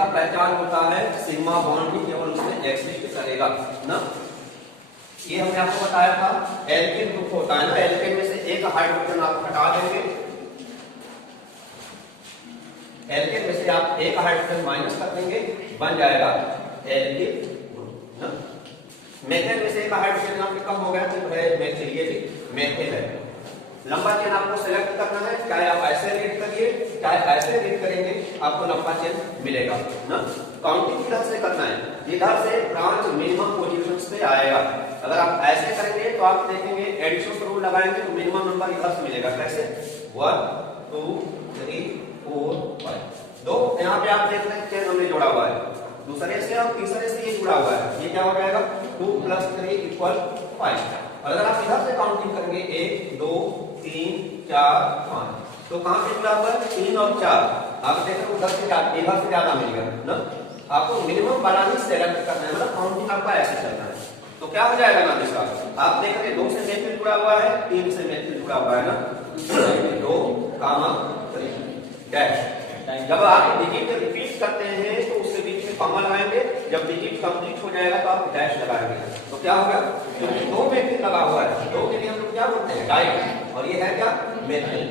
का पहचान होता है सिग्मा बॉन्ड ही केवल उसमें एग्जिस्ट करेगा ना। ये हमने आपको बताया था एल्केन ग्रुप होता है ना, एल्केन में से एक हाइड्रोजन आप हटा देंगे, एल्केन में से आप एक हाइड्रोजन माइनस कर देंगे, बन जाएगा एल्केन ग्रुप ना। मेथिल में से एक हाइड्रोजन यहाँ पे कम हो गया तो है मेथिल, ये भी मेथिल है। लंबा चेन आपको सेलेक्ट करना है, चाहे आप ऐसे रीड करिए चाहे ऐसे रीड करेंगे आपको लंबा चेन मिलेगा ना। काउंटिंग किधर से करना है, इधर से ब्रांच मिनिमम पोजीशन से आएगा। अगर आप ऐसे करेंगे तो आप देखेंगे एडिशन का रूल लगाएंगे तो मिनिमम नंबर इधर से मिलेगा। कैसे 1 2 3 4 5। दो यहाँ पे आप देख रहे हैं चेन हमने जोड़ा हुआ है, दूसरे से और तीसरे से ये जुड़ा हुआ है, ये क्या हो जाएगा 2 + 3 = 5। और अगर आप इधर से काउंटिंग करेंगे 1 2 3 4 5 तो कहां पे जुड़ा हुआ है 3 और 4। आप देख रहे हो उधर से इधर से ज्यादा मिलेगा ना। आपको मिनिमम वाला ही सेलेक्ट करना है, मतलब काउंटिंग आपका ऐसे चलना है। तो क्या हो जाएगा ना इसका, आप देख रहे 2 से मेथिल जुड़ा हुआ है, 3 से मेथिल जुड़ा हुआ है ना, 2 3 डैश। जब आप डिजिट रिपीट करते हैं तो उसके बीच में कॉमा लगाएंगे, जब डिजिट कंप्लीट हो जाएगा तो आप डैश लगाएंगे। तो क्या होगा, क्योंकि 2 मेथिल लगा हुआ है, 2 के लिए हम लोग क्या बोलते हैं डाई, और ये है क्या मेथिल।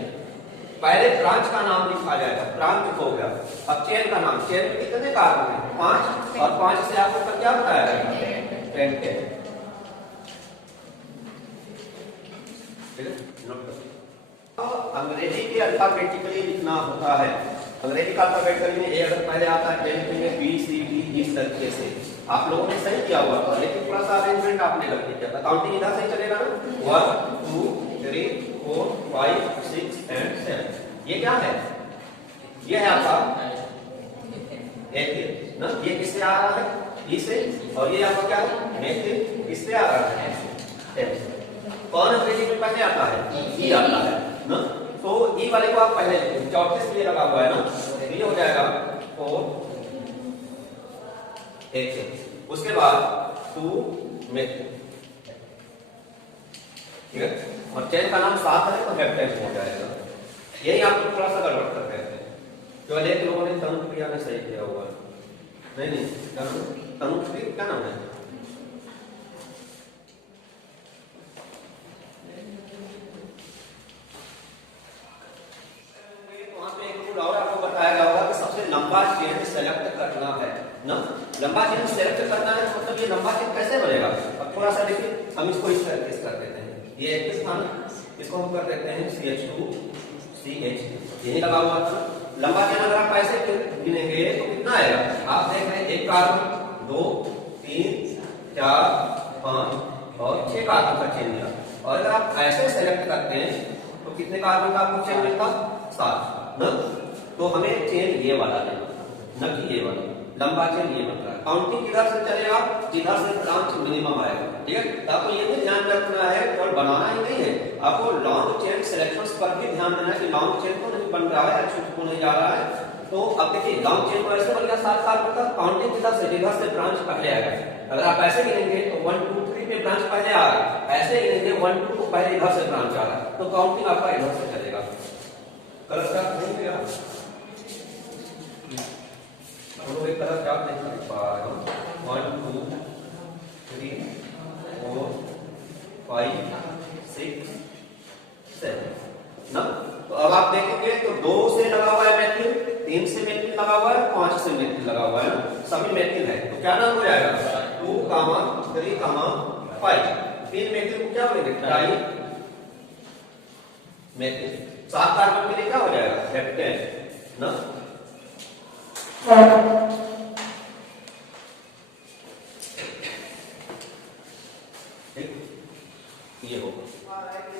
पहले ब्रांच का नाम लिखा जाएगा, ब्रांच हो गया। अब चेन का नाम, चेन में कितने कार्बन है 5, और 5 से आपको क्या बताया जाएगा पेंटेन। अंग्रेजी के अल्फाबेटिकली लिखना होता है। अंग्रेजी का अल्फाबेटिकली में ए अगर पहले आता है में बी सी डी इस तरीके से आप लोगों ने सही किया हुआ था, लेकिन थोड़ा सा अरेंजमेंट आपने गलती किया था। काउंटिंग इधर से चलेगा ना 1 2 3 4 5 6 एंड 7। ये क्या है, ये है आपका एथिल ना। ये किससे आ रहा है इसे, और ये आपका क्या है मेथिल, किससे आ रहा है। कौन अंग्रेजी में पहले आता है ई आता है ना। तो ई वाले को आप पहले लिखेंगे, 34 लिए लगा हुआ है ना, ये हो जाएगा 4 एथिल, उसके बाद 2 मेथिल, ठीक है। और चेन का नाम 7 है तो हेप्टेन हो जाएगा। यही आप थोड़ा सा गड़बड़ कर रहे थे, केवल एक लोगों ने तनु क्रिया में सही किया हुआ है। नहीं तनु क्रिया क्या नाम है, लंबा चेन सेलेक्ट करना है ना। लंबा चेन सेलेक्ट करना है मतलब ये लंबा चेन कैसे बनेगा। अब थोड़ा सा देखिए, हम इसको इस तरीके से कर देते हैं, ये एक स्थान इसको हम कर देते हैं CH2 CH, यही लगा हुआ था। लंबा चेन अगर आप ऐसे गिनेंगे तो कितना आएगा, आप देख रहे हैं 1 कार्बन 2 3 4 5 और 6 कार्बन का चेन मिला। और अगर आप ऐसे सेलेक्ट करते हैं तो कितने कार्बन का आपको चेन मिलता 7 ना। तो हमें चेन ये वाला लेना न कि ये वाला, लंबा चेन ये बन रहा है। काउंटिंग किधर से चलेगा, जिधर से ब्रांच मिनिमम आएगा, ठीक है। तो आपको ये भी ध्यान रखना है, और बनाना ही नहीं है, आपको लॉन्ग चेन सिलेक्शंस पर भी ध्यान देना है कि लॉन्ग चेन को नहीं बन रहा है, एक्चुअली को नहीं जा रहा है। तो अब देखिए लॉन्ग चेन को ऐसे बन गया 7 कार्बन का, काउंटिंग किधर से, जिधर से ब्रांच पहले आएगा। अगर आप ऐसे गिनेंगे तो 1 2 3 पे ब्रांच पहले आ रहा है, ऐसे गिनेंगे 1 2 को पहले इधर से ब्रांच आ रहा है, तो काउंटिंग आपका इधर से चलेगा। कलर का नहीं मिलेगा, एक तरह क्या नहीं कर पा रहा हूं। 1 2 3 4 5 6 7 ना। तो अब आप देखेंगे तो 2 से लगा हुआ है मेथिल, 3 से मेथिल लगा हुआ है, 5 से मेथिल लगा हुआ है ना, सभी मेथिल है। तो क्या नाम हो जाएगा 2 3 5। 3 मेथिल को क्या बोलेंगे डाई मेथिल। 7 कार्बन के लिए क्या हो जाएगा हेप्टेन ना। ये होगा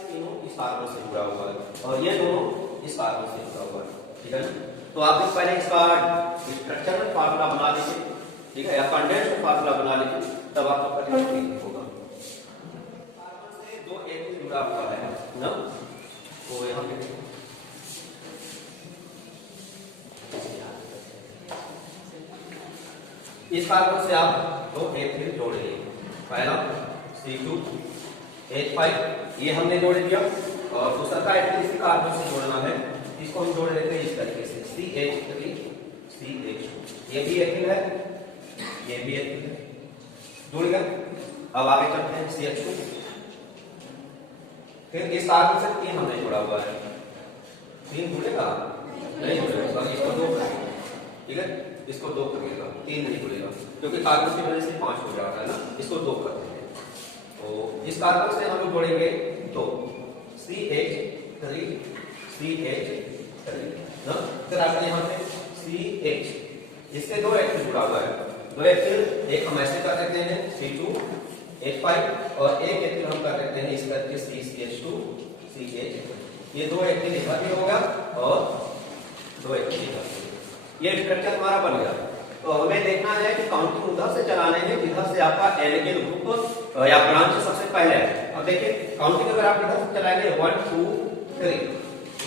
तीनों इस कार्बन से जुड़ा हुआ है, और ये दोनों इस कार्बन से जुड़ा हुआ है, ठीक है ना। तो आप इस पहले इसका स्ट्रक्चरल फार्मूला बना लीजिए, ठीक है, या कंडेंस्ड फार्मूला बना लीजिए, तब आपको पता होगा। कार्बन से 2 एथिल जुड़ा हुआ है ना, तो यहाँ पे इस कार्बन से आप 2 एथिल जोड़ लिए, पहला C2H5 ये हमने जोड़ दिया, और दूसरा का एथिल इसी कार्बन से जोड़ना है, इसको हम जोड़ देते हैं इस तरीके से CH3 CH2। ये भी एथिल है, ये भी एथिल है, जुड़ गया। अब आगे चलते हैं CH2। फिर इस कार्बन से 3 हमने जोड़ा हुआ है, 3 जुड़ेगा नहीं जुड़ेगा, इसको 2 करेगा, ठीक है, इसको 2 करिएगा, 3 नहीं जुड़ेगा क्योंकि कार्बन की वजह से 5 हो जाता है ना, इसको 2 करते हैं। तो इस कार्बन से हम लोग जोड़ेंगे 2 CH3 CH3 ना, फिर आगे यहाँ पे CH, इससे 2 एथिल जुड़ा हुआ है, 2 एथिल एक हम ऐसे कर देते हैं C2H5 और एक एथिल हम कर देते हैं इस करके CH2 CH, ये 2 एथिल इधर भी होगा और 2 एथिल इधर, ये स्ट्रक्चर हमारा बन गया। तो हमें देखना है कि काउंटिंग उधर से चलाने हैं जिधर से आपका एल्केन ग्रुप या ब्रांच सबसे पहले है। अब देखिए काउंटिंग अगर आप इधर से चलाएंगे 1 2 3,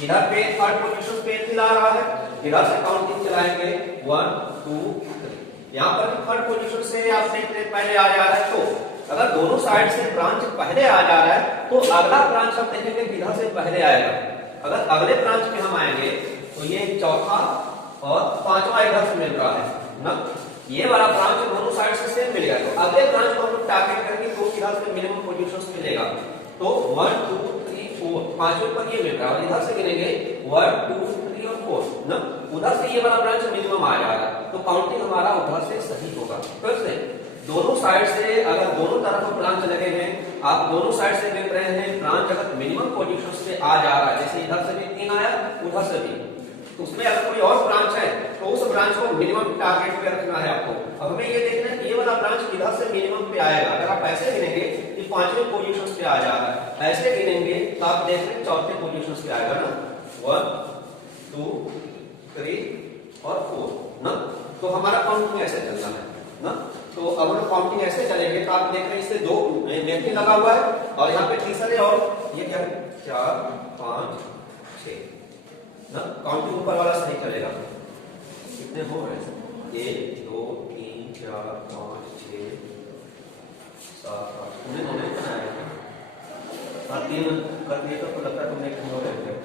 इधर पे थर्ड पोजीशन पे एथिल आ रहा है, इधर से काउंटिंग चलाएंगे 1 2 3, यहाँ पर भी थर्ड पोजीशन से आप देख रहे पहले आ जा रहा है। तो अगर दोनों साइड से ब्रांच पहले आ जा रहा है तो अगला ब्रांच हम देखेंगे किधर से पहले आएगा। अगर अगले ब्रांच में हम आएंगे तो ये चौथा और 5वां इधर से मिल रहा है ना, ये वाला ब्रांच दोनों साइड से सेम मिलेगा। तो अगले ब्रांच को हम लोग टारगेट करेंगे तो इधर से मिनिमम पोजीशंस मिलेगा। तो 1 2 3 4, 5वें पर ये मिल रहा है, इधर से गिनेंगे 1 2 3 और 4 ना, उधर से ये वाला ब्रांच मिनिमम आ जाएगा। तो काउंटिंग हमारा उधर से सही होगा। फिर से दोनों साइड से अगर दोनों तरफ ब्रांच लगे हैं, आप दोनों साइड से गिन रहे हैं, ब्रांच अगर मिनिमम पोजीशन से आ जा रहा है, जैसे इधर से भी 3 आया उधर से भी, तो उसमें अगर कोई और ब्रांच है तो उस ब्रांच को मिनिमम टारगेट पे रखना है आपको। अब हमें ये देखना है कि ये वाला ब्रांच इधर से मिनिमम पे आएगा। अगर आप ऐसे गिनेंगे कि 5वें पोजीशन पे आ जा रहा है, ऐसे गिनेंगे तो आप देख रहे हैं 4थे पोजीशन पे आएगा ना, 1 2 3 और 4 ना। तो हमारा काउंटिंग ऐसे चलना है ना। तो अब हम काउंटिंग ऐसे चलेंगे तो आप देख रहे हैं इससे 2 नेगेटिव लगा हुआ है और यहाँ पे तीसरे और ये क्या है 4 5 6 ना, काउंटिंग ऊपर वाला सही चलेगा। कितने हो रहे हैं 1 2 3 4 5 6 7 8, तुमने दोनों बनाया है, 3 कर दिए तो लगता है तुमने हो रहे हैं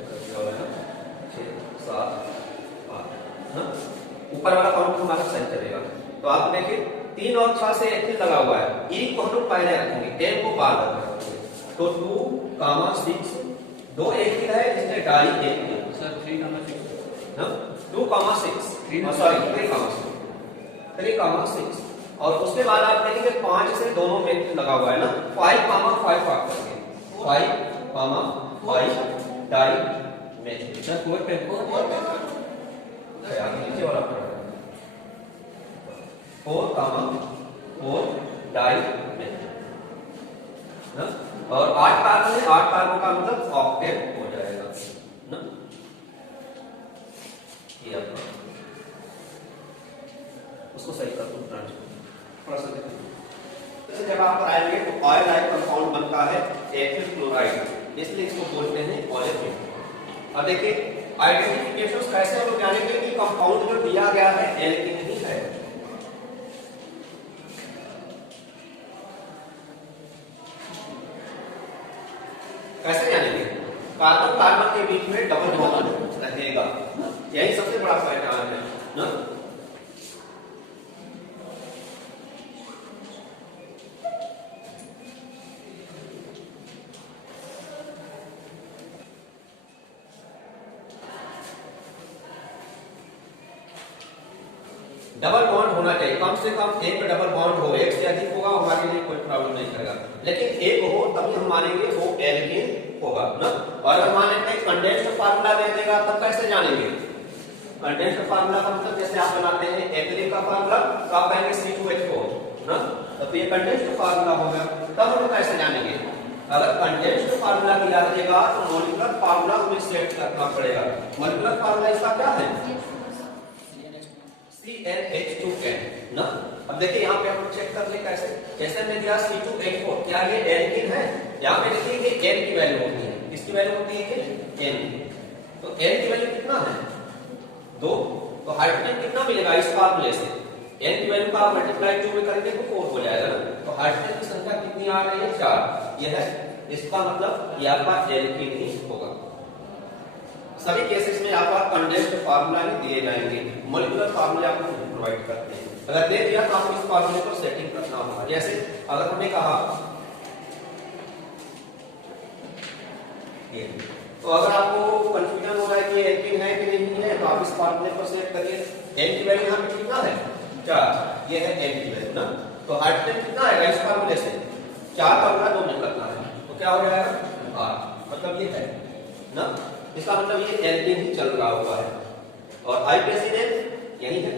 6 7 8 ना, ऊपर वाला काउंट हमारा सही चलेगा। तो आप देखिए 3 और 6 से एथिल लगा हुआ है, ई को हम लोग पहले रखेंगे, 10 को बाद में रखेंगे। तो 2 6 2 एथिल है, इसमें डाई एथिल सर 3 6 ना, 2 6 सॉरी 3 6 और उसके बाद आप देखेंगे 5 से दोनों में एथिल लगा हुआ है ना, 5 5 आप करेंगे 5 5 डाई मेथिल सर 4 पे नीचे वाला 4 डाई मेथिल ना, और 8 कार्बन का मतलब ऑक्टेट हो जाएगा ना। ये उसको सही कर दो ब्रांच थोड़ा सा देखो। जब आप आएंगे तो ऑयल लाइक कंपाउंड बनता है एथिल क्लोराइड, इसलिए इसको बोलते हैं ऑलेफिन। अब देखिए आइडेंटिफिकेशंस कैसे हम लोग जानेंगे कि कंपाउंड जो दिया गया है एल्कीन ही है। कैसे जानेंगे, कार्बन कार्बन के बीच में डबल बॉन्ड रहेगा, यही सबसे बड़ा पहचान है ना। डबल बॉन्ड होना चाहिए, कम से कम एक डबल बॉन्ड हो, एक से अधिक होगा हमारे लिए कोई प्रॉब्लम नहीं करेगा, लेकिन एक हो तभी हम मानेंगे वो एल्कीन होगा ना। और अगर मान लेते हैं कंडेंस्ड फार्मूला दे देगा तब कैसे जानेंगे। कंडेंस्ड फार्मूला का मतलब जैसे आप बनाते हैं एक्रिलिक का फार्मूला तो आप कहेंगे C2H4 ना, तो ये कंडेंस्ड फार्मूला होगा, तब हम कैसे जानेंगे। अगर कंडेंस्ड फार्मूला दिया रहेगा तो मॉलिक्यूलर फार्मूला हमें सेट करना पड़ेगा। मॉलिक्यूलर फार्मूला इसका क्या है CnH2n ना। अब देखिए यहाँ पे हम चेक कर ले कैसे, जैसे हमने दिया C2H4, क्या ये एल्कीन है। यहाँ पे देखिए कि n की वैल्यू होती है, किसकी वैल्यू होती है n, तो n की वैल्यू कितना है 2, तो हाइड्रोजन कितना मिलेगा इस फार्मूले से, n की वैल्यू का मल्टीप्लाई 2 में करेंगे तो 4 हो जाएगा ना। तो हाइड्रोजन की संख्या कितनी आ रही है 4, यह है, इसका मतलब ये आपका एल्कीन ही होगा। सभी केसेस में आपका कंडेंस्ड फार्मूला ही दिए जाएंगे, मॉलिक्यूलर फार्मूला आपको प्रोवाइड करते हैं। अगर दे दिया तो आपको इस फॉर्मूले पर सेटिंग करना होगा। जैसे अगर हमने कहा ये, तो अगर आपको कंफ्यूजन हो रहा है कि एल्कीन है कि नहीं है, तो आप इस फॉर्मूले पर सेट करिए। एन की वैल्यू यहाँ पे कितना है 4, ये है एन की वैल्यू ना। तो हाइड्रोजन कितना आएगा इस फॉर्मूले से 4 का गुणा 2 में करना है, तो क्या हो जाएगा 8, मतलब ये है ना। इसका मतलब ये एल्कीन ही चल रहा हुआ है। और आईपीएसिनेट यही है।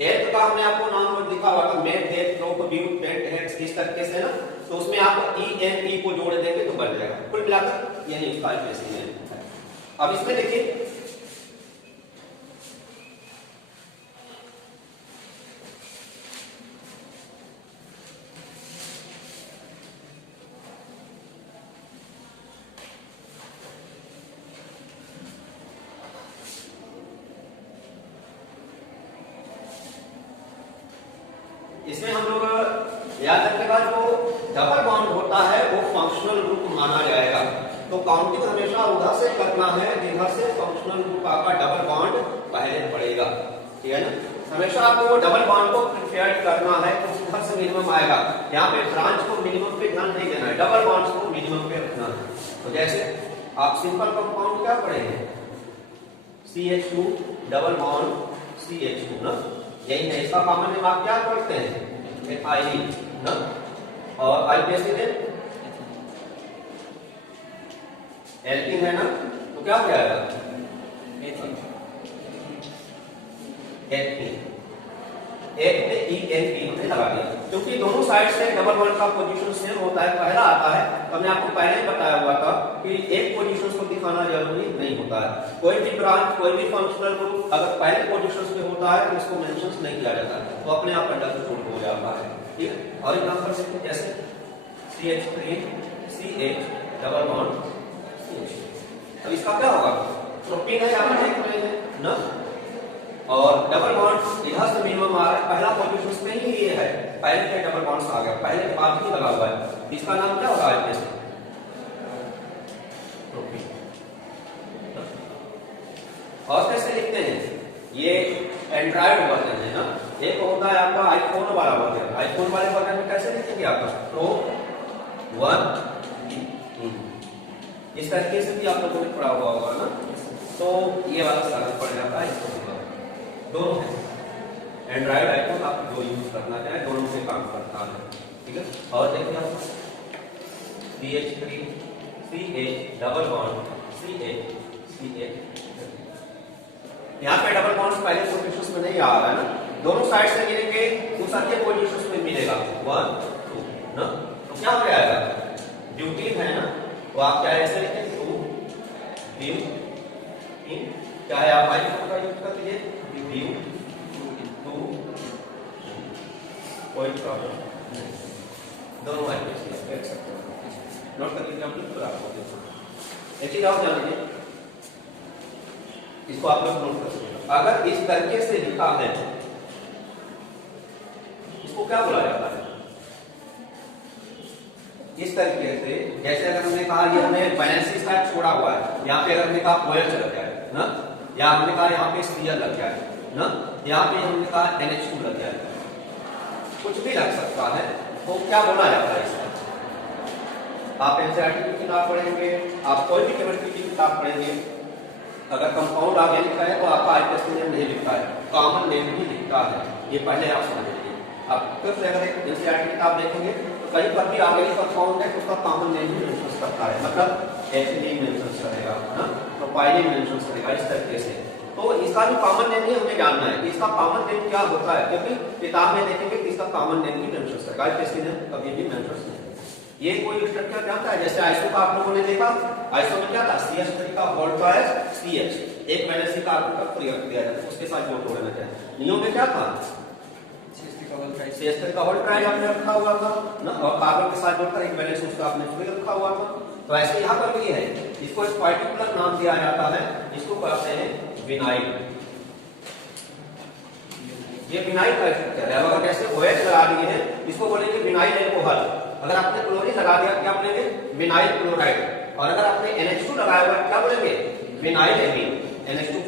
एल्क का हमने आपको नाम लिखा हुआ था meth eth prop but pent hex इस तरीके से ना, तो उसमें आप ई को जोड़ देंगे तो बन जाएगा। कुल मिलाकर यही उसका आईपीएसिनेट है। अब इसमें देखिए इसमें हम लोग याद रखिएगा जो डबल बॉन्ड होता है वो फंक्शनल ग्रुप माना जाएगा। तो काउंटिंग हमेशा उधर से करना है जिधर से फंक्शनल ग्रुप आपका डबल बॉन्ड पहले पड़ेगा, ठीक है ना। हमेशा आपको डबल बॉन्ड को प्रिफेयर करना है तो उधर से मिनिमम आएगा। यहाँ पे ब्रांच को मिनिमम पे ध्यान नहीं देना है, डबल बॉन्ड्स को मिनिमम पे रखना है। तो जैसे आप सिंपल कंपाउंड क्या पढ़ेंगे CH2 डबल बॉन्ड CH2 ना, यही है। इसका कॉमन नेम आप क्या पढ़ते हैं एथाइलिन ना। और आईपीएसिनेट एल्कीन है ना, तो क्या हो जाएगा एल्कीन। एक में ENP हमने लगा दिया क्योंकि दोनों साइड से डबल बॉन्ड का पोजीशन सेम होता है, पहला आता है। तो हमने आपको पहले ही बताया हुआ था कि एक पोजीशन को दिखाना जरूरी नहीं होता है। कोई भी ब्रांच कोई भी फंक्शनल ग्रुप अगर पहले पोजीशन पे होता है तो उसको मेंशन नहीं किया जाता, तो अपने आप अंडरस्टूड हो जाता है, ठीक है। और एग्जांपल से जैसे CH3 CH double bond CH। अब इसका क्या होगा प्रोटीन है आप देख रहे हैं ना, और डबल बॉन्ड इधर से मिनिमम आ रहा है, पहला पोजीशन में ही ये है, पहले के डबल बॉन्ड्स आ गया, पहले के बाद ही लगा हुआ है। इसका नाम क्या होगा इसमें प्रोटीन। और कैसे लिखते हैं ये एंड्रॉइड वर्जन है ना, एक होता है आपका आईफोन वाला वर्जन। आईफोन वाले वर्जन में कैसे लिखेंगे आपका प्रो 1 इस तरीके से भी आप लोगों ने पढ़ा हुआ होगा ना। तो ये वाला सारा पड़ जाता है, इसको दोनों है एंड्रॉइड आईफोन आप जो यूज करना चाहें दोनों से काम करता है, ठीक है। और देखिए आप CH3 CH double bond CH यहाँ पे डबल बॉन्ड्स पहले पोजीशंस में नहीं आ रहा है ना, दोनों साइड से मिलेंगे उस अच्छे पोजीशंस में मिलेगा 1 2 ना। तो क्या हो जाएगा ब्यूटीन है ना, तो आप क्या ऐसे लिखेंगे 2 3 चाहे आप आईफोन का यूज कर लीजिए व्यू 2 कोई प्रॉब्लम नहीं, दोनों आईपीएस देख सकते हो। नोट कर लीजिए आप लोग, आपको एक चीज और जान लीजिए, इसको आप लोग नोट कर सकते। अगर इस तरीके से लिखा है इसको क्या बोला जाता है इस तरीके से, जैसे अगर हमने कहा ये हमने बैलेंस का छोड़ा हुआ है, यहाँ पे अगर हमने कहा OH लग जाए ना, या हमने कहा यहाँ पे Cl लग जाए ना, यहाँ पे हमने कहा NH2 लग जाए, कुछ भी लग सकता है, तो क्या बोला जाता है इसका। आप एनसीईआरटी की किताब पढ़ेंगे, आप कोई भी केमिस्ट्री की किताब पढ़ेंगे, अगर कंपाउंड आगे लिखा है तो आपका आईपीएस नेम नहीं लिखा है, कॉमन नेम ही लिखा है, ये पहले आप समझ लीजिए। आप फिर से अगर एक एनसीईआरटी किताब देखेंगे तो कहीं पर भी आगे कंपाउंड है तो उसका कॉमन नेम ही मेंशन करता है, मतलब एथिलीन मेंशन करेगा ना, प्रोपाइलीन मेंशन करेगा, इस तरीके से। तो इसका भी कॉमन नेम ही हमें जानना है कि इसका कॉमन नेम क्या होता है, क्योंकि किताब में देखेंगे कि इसका कॉमन नेम ही मेंशन करेगा, आईपीएस नेम कभी भी मेंशन नहीं। ये कोई स्ट्रक्चर क्या था, जैसे आइसो का आप लोगों ने देखा, आइसो में क्या था CH3 का होल्ड ट्राइस CH, एक वैलेंसी कार्बन का फ्री रख दिया जाता है, उसके साथ जोड़ देना चाहिए। नियो में क्या था CH3 का होल्ड ट्राइस आपने रखा हुआ था ना, और कार्बन के साथ जोड़कर एक वैलेंसी उसका आपने फ्री रखा हुआ था। तो ऐसे यहाँ पर भी है, इसको एक पर्टिकुलर नाम दिया जाता है, इसको कहते हैं विनाइल। ये विनाइल का स्ट्रक्चर है। अगर जैसे OH लगा दिए हैं, इसको बोलेंगे विनाइल एल्कोहल। अगर आपने क्लोरीन लगा दिया क्या बोलेंगे विनाइल क्लोराइड, और अगर आपने NH2 लगाया हुआ क्या बोलेंगे विनाइल एमीन। NH2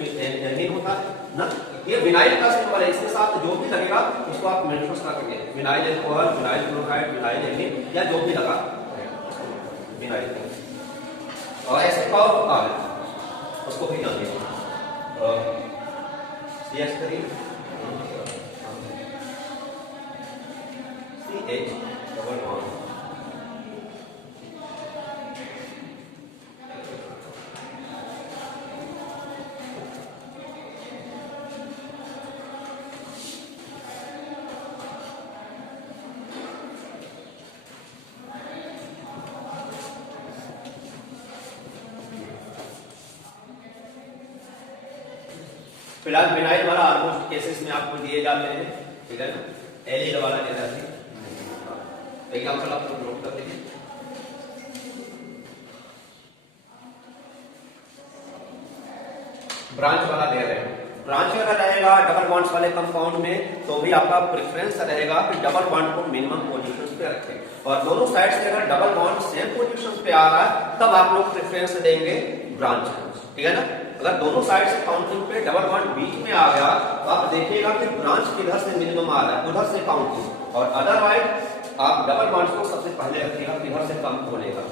एमीन होता है ना, ये विनाइल का सिंबल है, इसके साथ जो भी लगेगा उसको आप मेंशंस करेंगे, vinyl alcohol, vinyl chloride, vinyl amine या जो भी लगा विनाइल। और ऐसे और आ उसको भी ना दें CH3 CH डबल बॉन्ड फिलहाल विनाइल वाला ऑलमोस्ट केसेस में आपको दिए जाते हैं, ठीक है ना, एलिल वाला देना चाहिए। एग्जाम्पल आप लोग नोट कर लीजिए। ब्रांच वाला दे रहे हैं, ब्रांच अगर रहेगा डबल बॉन्ड्स वाले कंपाउंड में तो भी आपका प्रेफरेंस रहेगा कि डबल बॉन्ड को मिनिमम पोजीशंस पे रखें, और दोनों साइड से अगर डबल बॉन्ड सेम पोजीशंस पे आ रहा है तब आप लोग प्रेफरेंस देंगे ब्रांच, ठीक है ना। अगर दोनों साइड से काउंटिंग पे डबल बॉन्ड बीच में आ गया तो आप देखिएगा कि ब्रांच किधर से मिनिमम आ रहा है उधर से काउंटिंग, और अदरवाइज आप डबल बॉन्ड को सबसे पहले रखिएगा किधर से कम होने का।